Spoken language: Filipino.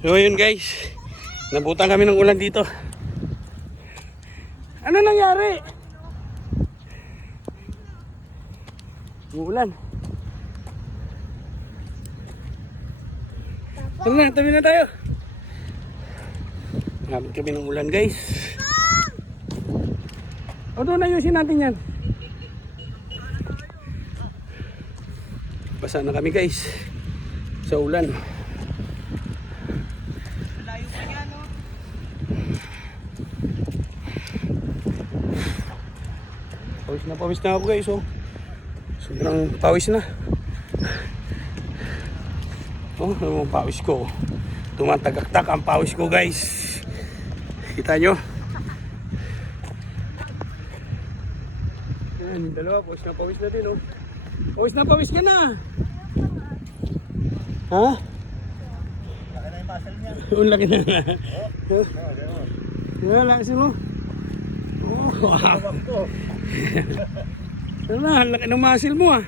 So yun guys, nabutan kami ng ulan dito. Ano nangyari? Ulan. Tabi na tayo. Nabot kami ng ulan guys. O doon ayusin natin yan. Basa na kami guys sa ulan. Malayo pa yan, no? Pawis na ako guys, oh. Sobrang pawis na. Oh, ano ang pawis ko? Tumatagaktak ang pawis ko guys. Kita nyo? Yan, yung dalawa, pawis na din, oh. Pawis ka na. Ha? Laki na yung muscle niya. Ang laki na. Wala kasi mo. Oh, wow. Ano na, ang laki ng muscle mo ah.